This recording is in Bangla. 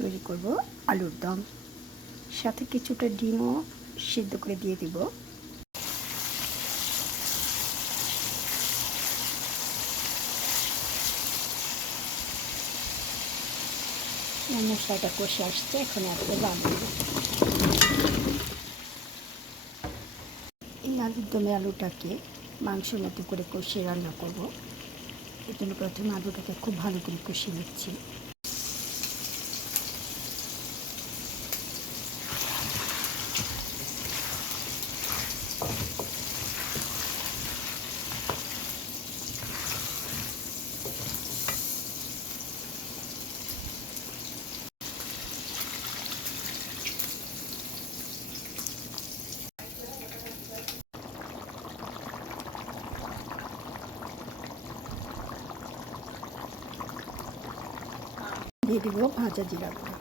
তৈরি করব আলুর দম। সাথে কিছুটা ডিমও সিদ্ধ করে দিয়ে দিব। মশলাটা কষে আসছে, এখন একটা রান্না এই আলুর দমে আলুটাকে মাংসের মতো করে কষিয়ে রান্না করব। এর জন্য প্রথমে আলুটাকে খুব ভালো করে কষিয়ে নিচ্ছি। দিয়ে দিব ভাজা জিরা গুঁড়ো